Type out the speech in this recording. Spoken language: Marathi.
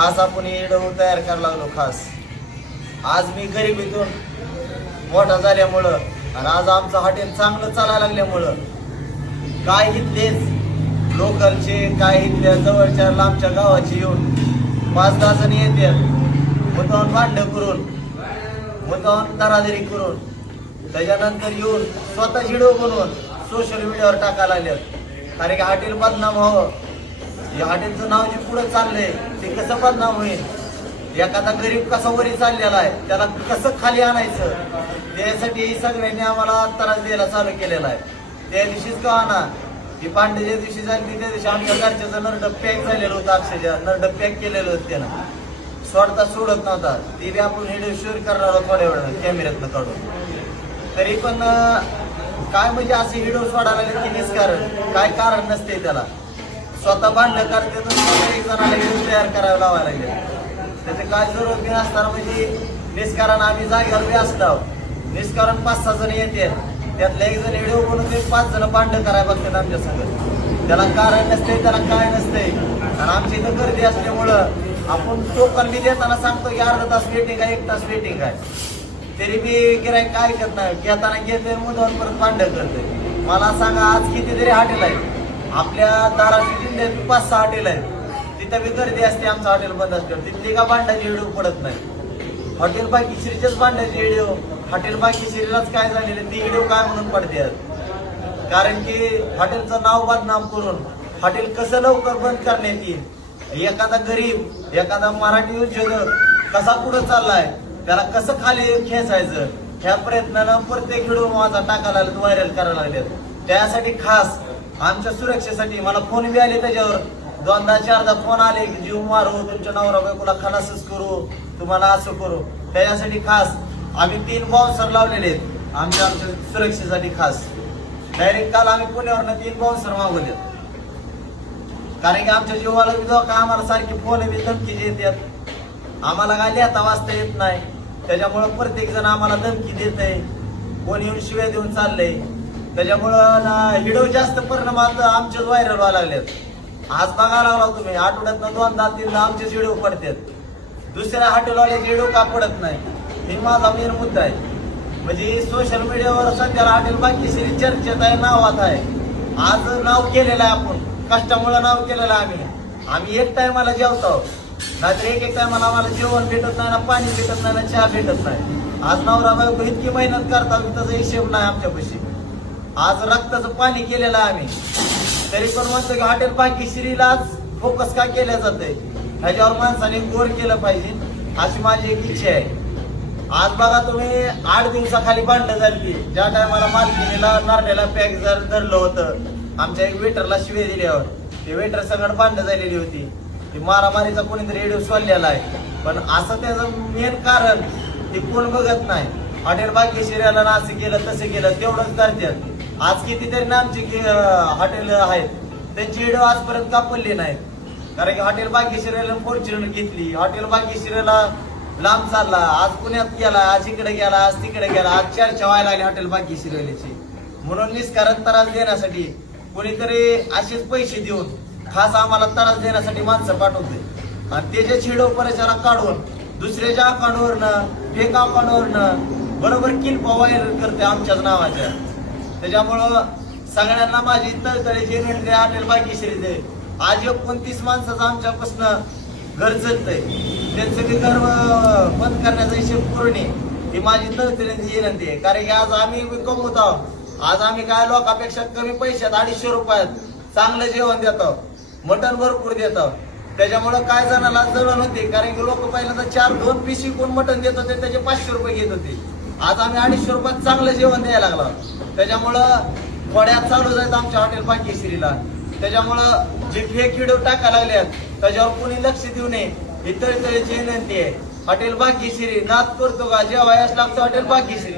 खास आपण व्हिडिओ तयार करायला लागलो खास. आज मी गरिबीतून मोठा झाल्यामुळं आणि आज आमचं हॉटेल चांगलं चालायला लागल्यामुळं काय इथलेच लोकलचे काय इथल्या जवळच्या लांबच्या गावाचे येऊन पाच दहा जण येतात मुद्दावून भांडं करून मुद्दावून दरादरी करून त्याच्यानंतर येऊन स्वतः व्हिडिओ बनवून सोशल मीडियावर टाकायला लागल्यात. कारण की हॉटेल बदनाम व्हावं. या हॉटेलचं नाव जे पुढे चाललंय ते कसं बदनाम होईल. एखादा गरीब कसा वरी चाललेला आहे त्याला कसं खाली आणायचं? त्यासाठी सगळ्यांनी आम्हाला त्रास द्यायला चालू केलेला आहे. त्या दिवशीच का आणा ही पांडे ज्या दिवशी झाली त्या दिवशी आमच्या घरच्याचं नरड पॅक झालेलं होतं अक्षरशः नरड पॅक केलेलं होतं त्यानं. सोडता सोडत नव्हता. ते बी आपण व्हिडिओ शूट करणार आहोत थोड्या वेळानं कॅमेऱ्यातनं काढून. तरी पण काय म्हणजे असे व्हिडिओ सोडायला की निस्कारण? काय कारण नसते त्याला? स्वतः भांडणं करते तर स्वतः एक जणाला व्हिडिओ तयार करायला लावायला लागले. त्याचे काय जरूर बी नसताना म्हणजे निष्कारण आम्ही जागेवर बी असतो निष्कारण पाच सहा जण येते. त्यातले एक जण व्हिडिओ बनवून ते पाच जण भांडणं करायला बघतात आमच्या संग त्याला कारण नसते त्याला काय नसते आणि आमची इथं गर्दी असल्यामुळं आपण टोकन बी देताना सांगतो की अर्धा तास वेटिंग आहे एक तास वेटिंग आहे. तरी मी गिराय काय करत नाही. घेताना घेते मुदत परत भांडण करते मला सांगा आज कितीतरी हॉटेल आहे आपल्या धाराशिव जिल्ह्यात पाच सहा हॉटेल आहेत. तिथं बी गर्दी असते आमचं हॉटेल बंद असल्यावर तिथली का भांडाची व्हिडिओ पडत नाही. हॉटेल बाकीश्रीच्याच भांडाची व्हिडिओ हॉटेल बाकीश्रीलाच काय झालेलं ती व्हिडिओ काय म्हणून पडते? कारण की हॉटेलचं नाव बदनाम करून हॉटेल कसं लवकर बंद करण्यात येईल? एखादा गरीब एखादा मराठी उद्योजक कसा पुढे चाललाय? त्याला कसं खाली खेचायचं? ह्या प्रयत्नाला प्रत्येक व्हिडिओ माझा टाकायला लागलेत व्हायरल करायला लागलेत. त्यासाठी खास आमच्या सुरक्षेसाठी मला फोन बी आले त्याच्यावर. दोनदा चारदा फोन आले की जीव मारू तुमच्या नवरा बायकोला खलासच करू तुम्हाला असं करू. त्याच्यासाठी खास आम्ही तीन बाउन्सर लावलेले आहेत. आमच्या आमच्या सुरक्षेसाठी खास. डायरेक्ट काल आम्ही पुण्यावरनं तीन बाउन्सर मागवले. कारण की आमच्या जीवाला बी धोका आम्हाला सारखी फोन बी धमकी देतात आम्हाला काय लिहिता वाचता येत नाही. त्याच्यामुळं प्रत्येक जण आम्हाला धमकी देत आहे कोण येऊन शिव्या देऊन चाललंय. त्याच्यामुळं हिडो जास्त परिणामात आमचेच व्हायरल व्हायला लागलेत. आज बघायला लागला तुम्ही आठवड्यात दोनदा तीनदा आमचेच व्हिडिओ पडतात. दुसऱ्या हॉटेलवाल्याचे व्हिडिओ का पडत नाही? हे माझा मेन मुद्दा आहे. म्हणजे सोशल मीडियावर सध्याला हॉटेल बाकी चर्चेत आहे नावात आहे. आज नाव केलेलं आहे आपण. कष्टामुळे नाव केलेलं आहे आम्ही. आम्ही एक टायमाला जेवतो. नाहीतर एक एक टायमाला आम्हाला जेवण भेटत नाही ना पाणी भेटत नाही ना चहा भेटत नाही. आज नवरा बायको इतकी मेहनत करतात की त्याचा हिशेब नाही आमच्यापाशी. आज रक्ताचं पाणी केलेलं आहे आम्ही. तरी पण म्हणतो की हॉटेल बाकीश्रीलाच फोकस का केलं आहे ह्याच्यावर माणसाने गोर केलं पाहिजे अशी माझी एक इच्छा आहे. आज बघा तुम्ही आठ दिवसाखाली बांधलं झाली. ज्या टायमाला मालकिनीला नारड्याला पॅक जर धरलं होतं आमच्या एक वेटरला शिवे दिल्यावर. ते वेटर सगळं बांधलं झालेली होती. ती मारामारीचा कोणीतरी रेडिओ सोडलेला आहे. पण असं त्याचं मेन कारण ते कोण बघत नाही. हॉटेल बागेश्वऱ्याला ना असं केलं तसं केलं तेवढंच करतात. आज कितीतरी ना आमची हॉटेल आहेत. त्यांची हिडो आजपर्यंत कापडली नाहीत. कारण की हॉटेल बागेश्वरीला फॉर्च्युनर घेतली. हॉटेल बागेश्वरीला लांब चालला. आज पुण्यात गेला आज इकडे गेला आज तिकडे गेला. आज चर्चा व्हायला लागली हॉटेल बागेश्वरीची म्हणून निष्कारण त्रास देण्यासाठी कोणीतरी असेच पैसे देऊन खास आम्हाला त्रास देण्यासाठी माणसं पाठवते. आणि त्याच्या छिडो परिसराला काढून दुसऱ्याच्या अकाउंटवरनं फेक अकाउंटवरनं बरोबर किल व्हायरल करते आमच्याच नावाच्या. त्याच्यामुळं सगळ्यांना माझी तळतळीची विनंती हॉटेल बागेश्वरी दे आज एकोणतीस माणसाचं आमच्यापासून घर चालतंय. त्यांचं ते घर बंद करण्याचा हिशेब पूर्ण आहे. ही माझी तळतळीची विनंती आहे. कारण की आज आम्ही कमवत आहोत. आज आम्ही काय लोकांपेक्षा कमी पैशात अडीचशे रुपयात चांगलं जेवण देतो. मटण भरपूर देतो. त्याच्यामुळं काय जणाला जळण होते कारण की लोक पहिल्यांदा चार दोन पीस विकून मटण देत होते त्याचे पाचशे रुपये घेत होते. आज आम्ही अडीचशे रुपयात चांगलं जेवण द्यायला लागलो. त्याच्यामुळं वड्यात चालू जायचं आमच्या हॉटेल पाकिश्रीला त्याच्यामुळं जे फेक व्हिडिओ टाकायला लागल्यात त्याच्यावर कोणी लक्ष देऊ नये. ही तळतळीची विनंती आहे. हॉटेल बाकीश्री नाद करतो का जेवायस लागतो हॉटेल बाकीश्री